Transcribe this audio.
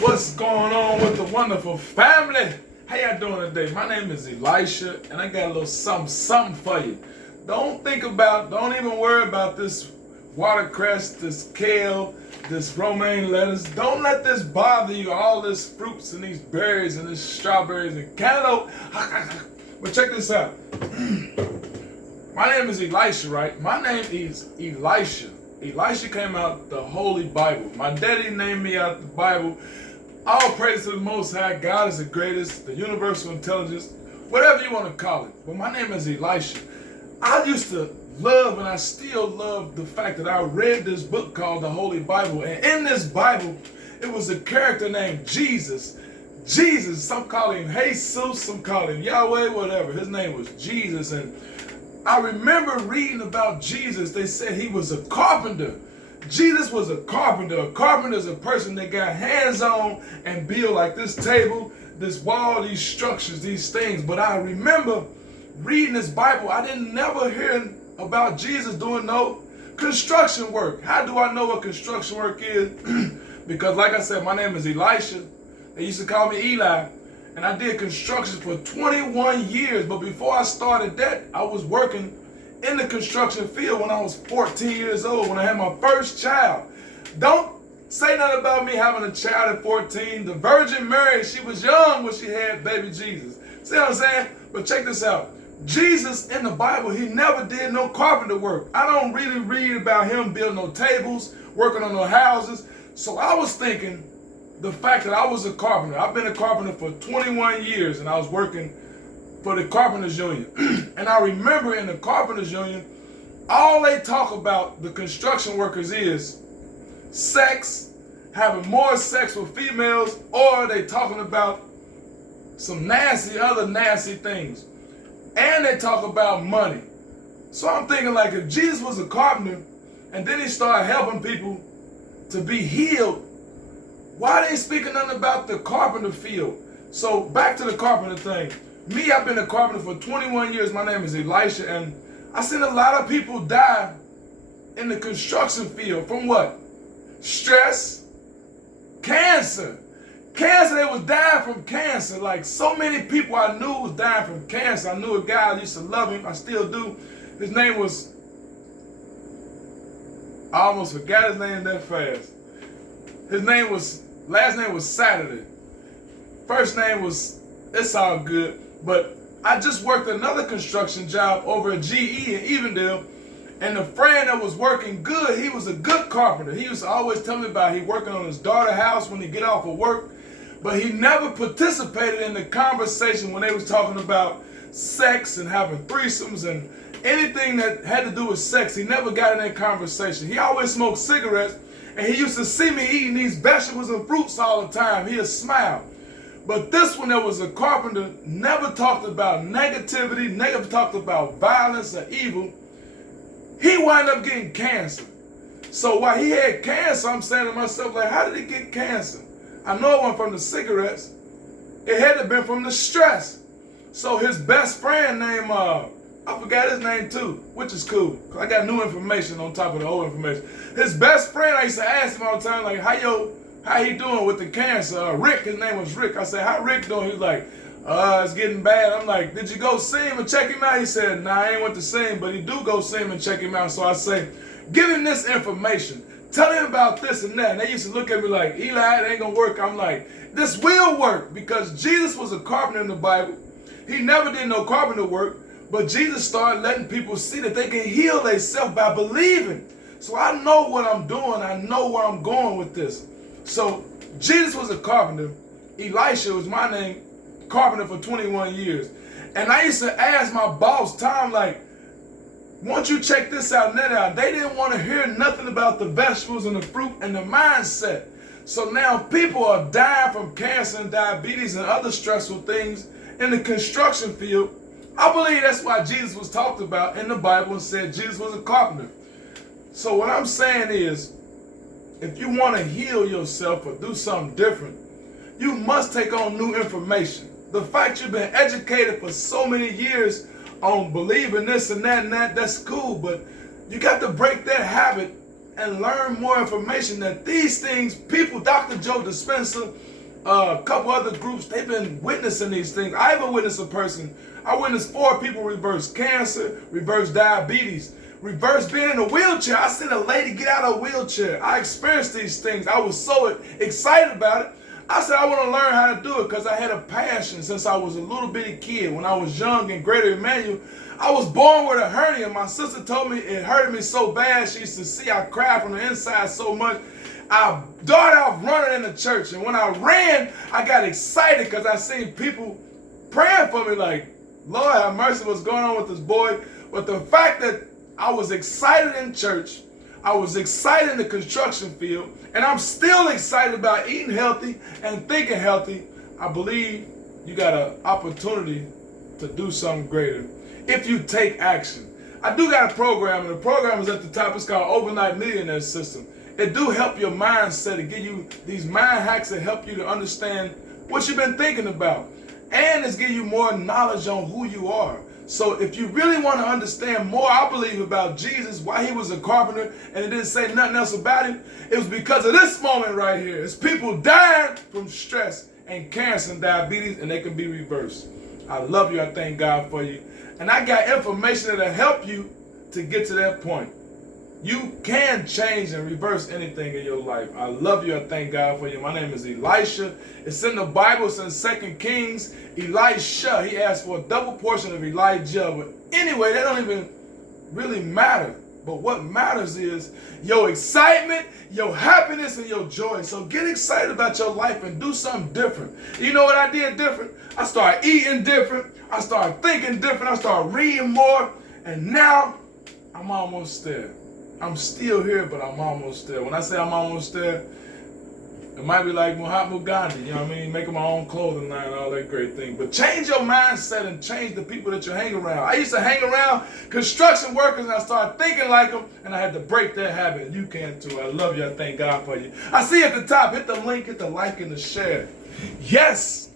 What's going on with the wonderful family? How y'all doing today? My name is Elisha, and I got a little something for you. Don't even worry about this watercress, this kale, this romaine lettuce. Don't let this bother you, all this fruits and these berries and these strawberries and cantaloupe. But check this out. My name is Elisha, right? My name is Elisha. Elisha came out the Holy Bible. My daddy named me out the Bible. All praise to the Most High. God is the greatest, the universal intelligence, whatever you want to call it. But my name is Elisha. I used to love, and I still love, the fact that I read this book called the Holy Bible. And in this Bible, it was a character named Jesus. Jesus, some call him Jesus, some call him Yahweh, whatever. His name was Jesus. And I remember reading about Jesus. They said he was a carpenter. Jesus was a carpenter. A carpenter is a person that got hands on and build like this table, this wall, these structures, these things. But I remember reading this Bible. I didn't never hear about Jesus doing no construction work. How do I know what construction work is? Because like I said, my name is Elisha. They used to call me Eli. And I did construction for 21 years. But before I started that, I was working in the construction field when I was 14 years old, when I had my first child. Don't say nothing about me having a child at 14. The Virgin Mary, she was young when she had baby Jesus. See what I'm saying? But check this out. Jesus in the Bible, he never did no carpenter work. I don't really read about him building no tables, working on no houses. So I was thinking, the fact that I was a carpenter, I've been a carpenter for 21 years, and I was working for the Carpenters Union. And I remember in the Carpenters Union, all they talk about, the construction workers, is sex, having more sex with females, or they talking about some other nasty things. And they talk about money. So I'm thinking, like, if Jesus was a carpenter, and then he started helping people to be healed, why they speaking nothing about the carpenter field? So back to the carpenter thing. Me, I've been a carpenter for 21 years. My name is Elisha, and I seen a lot of people die in the construction field from what? Stress, cancer. Cancer, they was dying from cancer. Like, so many people I knew was dying from cancer. I knew a guy, I used to love him. I still do. His name was, I almost forgot his name that fast. Last name was Saturday. First name was, it's all good. But I just worked another construction job over at GE in Evendale. And the friend that was working good, he was a good carpenter. He used to always tell me about he working on his daughter's house when he get off of work. But he never participated in the conversation when they was talking about sex and having threesomes and anything that had to do with sex. He never got in that conversation. He always smoked cigarettes. And he used to see me eating these vegetables and fruits all the time. He'd smile. But this one that was a carpenter never talked about negativity, never talked about violence or evil. He wound up getting cancer. So while he had cancer, I'm saying to myself, like, how did he get cancer? I know it wasn't from the cigarettes. It had to have been from the stress. So his best friend named, I forgot his name too, which is cool. Cause I got new information on top of the old information. His best friend, I used to ask him all the time, like, how he doing with the cancer? Rick, his name was Rick. I said, how Rick doing? He was like, it's getting bad. I'm like, did you go see him and check him out? He said, nah, I ain't went to see him, but he do go see him and check him out. So I say, give him this information. Tell him about this and that. And they used to look at me like, Eli, it ain't gonna work. I'm like, this will work, because Jesus was a carpenter in the Bible. He never did no carpenter work. But Jesus started letting people see that they can heal themselves by believing. So I know what I'm doing. I know where I'm going with this. So Jesus was a carpenter. Elisha was my name, carpenter for 21 years. And I used to ask my boss, Tom, like, once you check this out and that out, they didn't want to hear nothing about the vegetables and the fruit and the mindset. So now people are dying from cancer and diabetes and other stressful things in the construction field. I believe that's why Jesus was talked about in the Bible and said Jesus was a carpenter. So what I'm saying is, if you want to heal yourself or do something different, you must take on new information. The fact you've been educated for so many years on believing this and that, that's cool, but you got to break that habit and learn more information that these things, people, Dr. Joe Dispenza, a couple other groups, they've been witnessing these things. I even witnessed I witnessed 4 people reverse cancer, reverse diabetes, reverse being in a wheelchair. I seen a lady get out of a wheelchair. I experienced these things. I was so excited about it. I said I want to learn how to do it because I had a passion since I was a little bitty kid. When I was young in Greater Emmanuel, I was born with a hernia. My sister told me it hurted me so bad. She used to see I cried from the inside so much. I darted off running in the church. And when I ran, I got excited because I seen people praying for me like, Lord have mercy, what's going on with this boy? But the fact that I was excited in church, I was excited in the construction field, and I'm still excited about eating healthy and thinking healthy. I believe you got an opportunity to do something greater if you take action. I do got a program, and the program is at the top. It's called Overnight Millionaire System. It do help your mindset and give you these mind hacks that help you to understand what you've been thinking about. And it's give you more knowledge on who you are. So if you really want to understand more, I believe, about Jesus, why he was a carpenter, and it didn't say nothing else about him, it was because of this moment right here. It's people dying from stress and cancer and diabetes, and they can be reversed. I love you. I thank God for you. And I got information that'll help you to get to that point. You can change and reverse anything in your life. I love you. I thank God for you. My name is Elisha. It's in the Bible. It's in 2 Kings. Elisha, he asked for a double portion of Elijah. But anyway, that don't even really matter. But what matters is your excitement, your happiness, and your joy. So get excited about your life and do something different. You know what I did different? I started eating different. I started thinking different. I started reading more. And now I'm almost there. I'm still here, but I'm almost there. When I say I'm almost there, it might be like Mahatma Gandhi, you know what I mean? Making my own clothing line and all that great thing. But change your mindset and change the people that you hang around. I used to hang around construction workers and I started thinking like them, and I had to break that habit. You can too. I love you. I thank God for you. I see you at the top. Hit the link, hit the like, and the share. Yes.